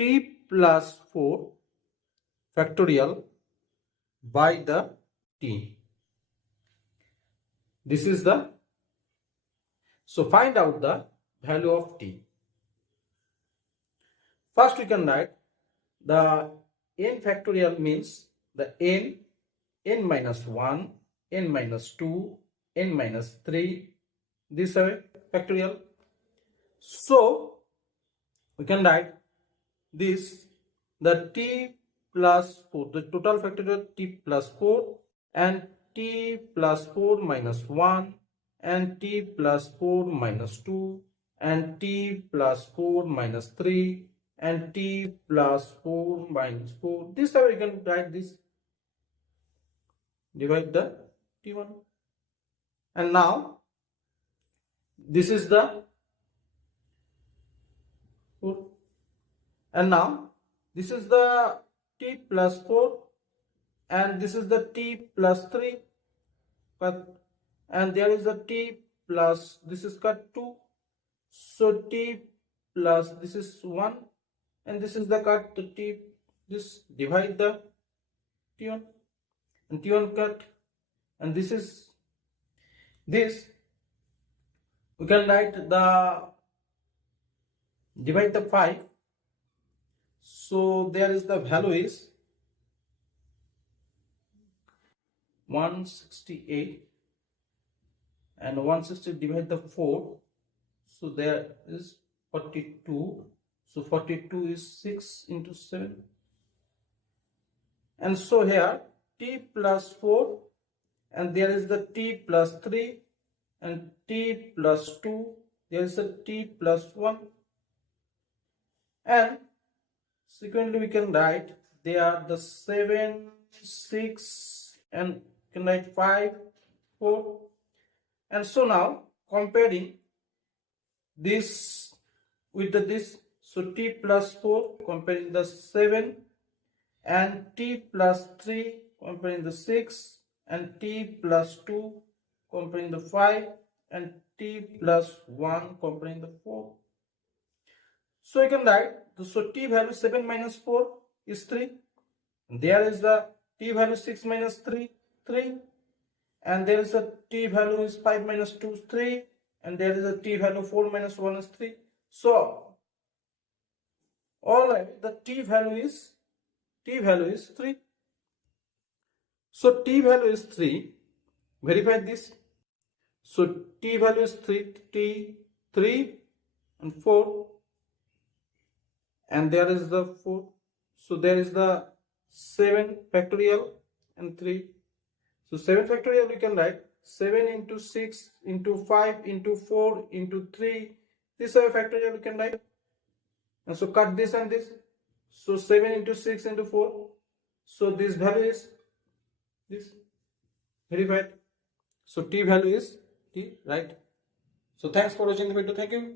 t plus 4 factorial by the t. This is the, so find out the value of t. First we can write the n factorial means the n minus 1, n minus 2, n minus 3, this are factorial. So we can write this, the t plus 4, the total factorial t plus 4 and t plus 4 minus 1 and t plus 4 minus 2 and t plus 4 minus 3 and t plus 4 minus 4. This way we can write this, divide the t1. And now this is the 4. And now this is the t plus 4 and this is the t plus 3, and there is the t plus, this is cut 2, so t plus, this is 1 and this is the cut t, this divide the t1 and t1 cut, and this is this, we can write the, divide the 5, so there is the value is 168 and 160 divide the 4, so there is 42, so 42 is 6 into 7, and so here t plus 4 and there is the t plus 3 and t plus 2, there is a t plus 1, and sequentially we can write they are the 7, 6 and can write 5, 4, and so now comparing this with this, so t plus 4 comparing the 7 and t plus 3 comparing the 6 and t plus 2 comparing the 5 and t plus 1 comparing the 4. So you can write, so t value 7 minus 4 is 3, there is the t value 6 minus 3, 3, and there is a t value is 5 minus 2 is 3, and there is a t value 4 minus 1 is 3. So alright, the t value is 3. So t value is 3, verify this. So t value is 3 and 4, and there is the 4, so there is the 7 factorial and 3. So 7 factorial we can write 7 into 6 into 5 into 4 into 3, this is a factorial we can write, and so cut this and this, so 7 into 6 into 4, so this value is this, verified. So t value is t, right? So thanks for watching the video. Thank you.